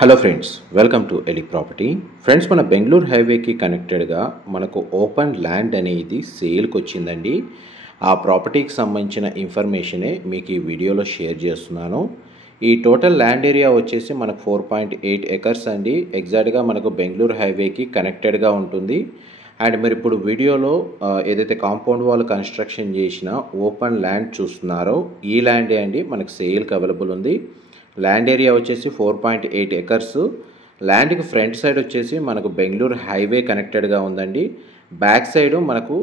Hello friends, welcome to ఎలి property. Friends, మన బెంగళూరు హైవేకి కనెక్టెడ్గా మనకు ఓపెన్ ల్యాండ్ అనేది సేల్కి వచ్చిందండి. ఆ ప్రాపర్టీకి సంబంధించిన ఇన్ఫర్మేషనే మీకు ఈ వీడియోలో షేర్ చేస్తున్నాను. ఈ టోటల్ ల్యాండ్ ఏరియా వచ్చేసి మనకు 4.8 ఎకర్స్ అండి. ఎగ్జాక్ట్గా మనకు బెంగళూరు హైవేకి కనెక్టెడ్గా ఉంటుంది. అండ్ మీరు ఇప్పుడు వీడియోలో ఏదైతే కాంపౌండ్ వాల్ కన్స్ట్రక్షన్ చేసిన ఓపెన్ ల్యాండ్ చూస్తున్నారో ఈ ల్యాండే అండి మనకు సేల్కి అవైలబుల్ ఉంది. ల్యాండ్ ఏరియా వచ్చేసి 4.8 ఎకర్స్. ల్యాండ్కి ఫ్రంట్ సైడ్ వచ్చేసి మనకు బెంగళూరు హైవే కనెక్టెడ్గా ఉందండి. బ్యాక్ సైడ్ మనకు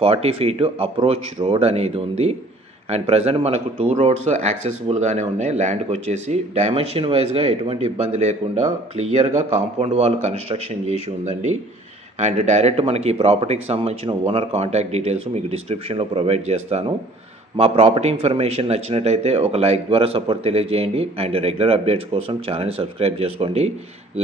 40 ఫీట్ అప్రోచ్ రోడ్ అనేది ఉంది. అండ్ ప్రజెంట్ మనకు 2 రోడ్స్ యాక్సెసిబుల్గానే ఉన్నాయి. ల్యాండ్కి వచ్చేసి డైమెన్షన్ వైజ్గా ఎటువంటి ఇబ్బంది లేకుండా క్లియర్గా కాంపౌండ్ వాల్ కన్స్ట్రక్షన్ చేసి ఉందండి. అండ్ డైరెక్ట్ మనకి ఈ ప్రాపర్టీకి సంబంధించిన ఓనర్ కాంటాక్ట్ డీటెయిల్స్ మీకు డిస్క్రిప్షన్లో ప్రొవైడ్ చేస్తాను. మా ప్రాపర్టీ ఇన్ఫర్మేషన్ నచ్చినట్టయితే ఒక లైక్ ద్వారా సపోర్ట్ తెలియజేయండి. అండ్ రెగ్యులర్ అప్డేట్స్ కోసం ఛానల్ని సబ్స్క్రైబ్ చేసుకోండి.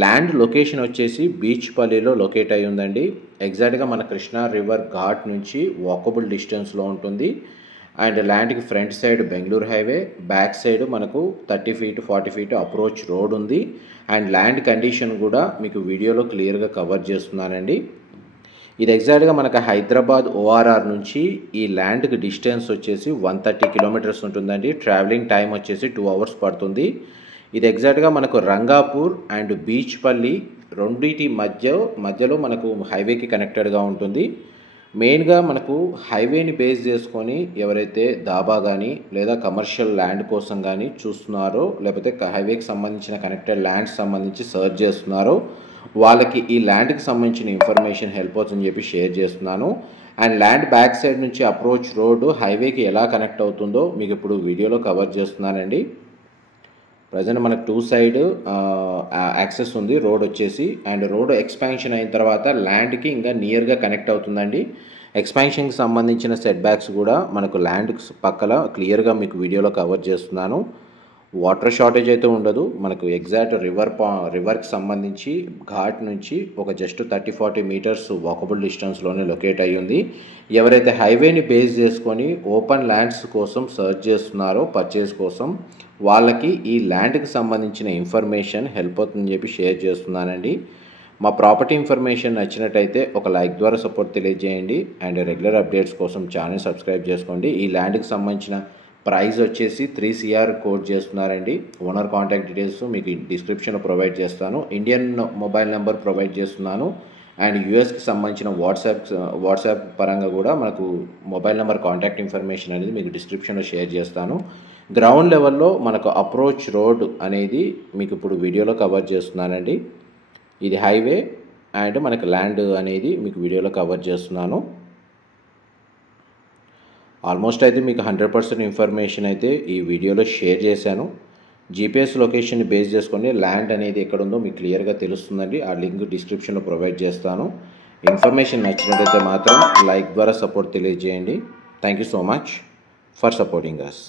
ల్యాండ్ లొకేషన్ వచ్చేసి బీచ్పల్లిలో లొకేట్ అయి ఉందండి. ఎగ్జాక్ట్గా మన కృష్ణా రివర్ ఘాట్ నుంచి వాకబుల్ డిస్టెన్స్లో ఉంటుంది. అండ్ ల్యాండ్కి front side Bengaluru highway, back side మనకు 30 ఫీట్ 40 ఫీట్ అప్రోచ్ రోడ్ ఉంది. అండ్ ల్యాండ్ కండిషన్ కూడా మీకు వీడియోలో క్లియర్గా కవర్ చేస్తున్నానండి. ఇది ఎగ్జాక్ట్గా మనకు హైదరాబాద్ ఓఆర్ఆర్ నుంచి ఈ ల్యాండ్కి డిస్టెన్స్ వచ్చేసి 130 కిలోమీటర్స్ ఉంటుందండి. ట్రావెలింగ్ టైం వచ్చేసి 2 అవర్స్ పడుతుంది. ఇది ఎగ్జాక్ట్గా మనకు రంగాపూర్ అండ్ బీచ్పల్లి రెండింటి మధ్యలో మనకు హైవేకి కనెక్టెడ్గా ఉంటుంది. మెయిన్గా మనకు హైవేని బేస్ చేసుకొని ఎవరైతే దాబా కానీ లేదా కమర్షియల్ ల్యాండ్ కోసం కానీ చూస్తున్నారో, లేకపోతే హైవేకి సంబంధించిన కనెక్టెడ్ ల్యాండ్స్ సంబంధించి సర్చ్ చేస్తున్నారో వాళ్ళకి ఈ ల్యాండ్కి సంబంధించిన ఇన్ఫర్మేషన్ హెల్ప్ అవుతుందని చెప్పి షేర్ చేస్తున్నాను. అండ్ ల్యాండ్ బ్యాక్ సైడ్ నుంచి అప్రోచ్ రోడ్డు హైవేకి ఎలా కనెక్ట్ అవుతుందో మీకు ఇప్పుడు వీడియోలో కవర్ చేస్తున్నానండి. ప్రజెంట్ మనకు 2 సైడ్ యాక్సెస్ ఉంది రోడ్ వచ్చేసి. అండ్ రోడ్ ఎక్స్పాన్షన్ అయిన తర్వాత ల్యాండ్కి ఇంకా నియర్గా కనెక్ట్ అవుతుందండి. ఎక్స్పాన్షన్కి సంబంధించిన సెట్ బ్యాక్స్ కూడా మనకు ల్యాండ్ పక్కల క్లియర్గా మీకు వీడియోలో కవర్ చేస్తున్నాను. వాటర్ షార్టేజ్ అయితే ఉండదు. మనకు ఎగ్జాక్ట్ రివర్కి సంబంధించి ఘాట్ నుంచి ఒక జస్ట్ 30-40 మీటర్స్ వాకబుల్ డిస్టెన్స్లోనే లొకేట్ అయ్యి ఉంది. ఎవరైతే హైవేని బేస్ చేసుకొని ఓపెన్ ల్యాండ్స్ కోసం సర్చ్ చేస్తున్నారో పర్చేస్ కోసం వాళ్ళకి ఈ ల్యాండ్కి సంబంధించిన ఇన్ఫర్మేషన్ హెల్ప్ అవుతుందని చెప్పి షేర్ చేస్తున్నానండి. మా ప్రాపర్టీ ఇన్ఫర్మేషన్ నచ్చినట్టయితే ఒక లైక్ ద్వారా సపోర్ట్ తెలియజేయండి. అండ్ రెగ్యులర్ అప్డేట్స్ కోసం ఛానల్ సబ్స్క్రైబ్ చేసుకోండి. ఈ ల్యాండ్కి సంబంధించిన ప్రైస్ వచ్చేసి 3 CR కోట్ చేస్తున్నారండి. ఓనర్ కాంటాక్ట్ డీటెయిల్స్ మీకు డిస్క్రిప్షన్లో ప్రొవైడ్ చేస్తాను. ఇండియన్ మొబైల్ నెంబర్ ప్రొవైడ్ చేస్తున్నాను. అండ్ యూఎస్కి సంబంధించిన వాట్సాప్ పరంగా కూడా మనకు మొబైల్ నెంబర్ కాంటాక్ట్ ఇన్ఫర్మేషన్ అనేది మీకు డిస్క్రిప్షన్లో షేర్ చేస్తాను. గ్రౌండ్ లెవెల్లో మనకు అప్రోచ్ రోడ్ అనేది మీకు ఇప్పుడు వీడియోలో కవర్ చేస్తున్నానండి. ఇది హైవే అండ్ మనకు ల్యాండ్ అనేది మీకు వీడియోలో కవర్ చేస్తున్నాను. ఆల్మోస్ట్ అయితే మీకు 100% ఇన్ఫర్మేషన్ అయితే ఈ వీడియోలో షేర్ చేశాను. జీపీఎస్ లొకేషన్ని బేస్ చేసుకొని ల్యాండ్ అనేది ఎక్కడ ఉందో మీకు క్లియర్గా తెలుస్తుందండి. ఆ లింక్ డిస్క్రిప్షన్లో ప్రొవైడ్ చేస్తాను. ఇన్ఫర్మేషన్ నచ్చినట్లయితే మాత్రం లైక్ ద్వారా సపోర్ట్ తెలియజేయండి. Thank you so much for supporting us.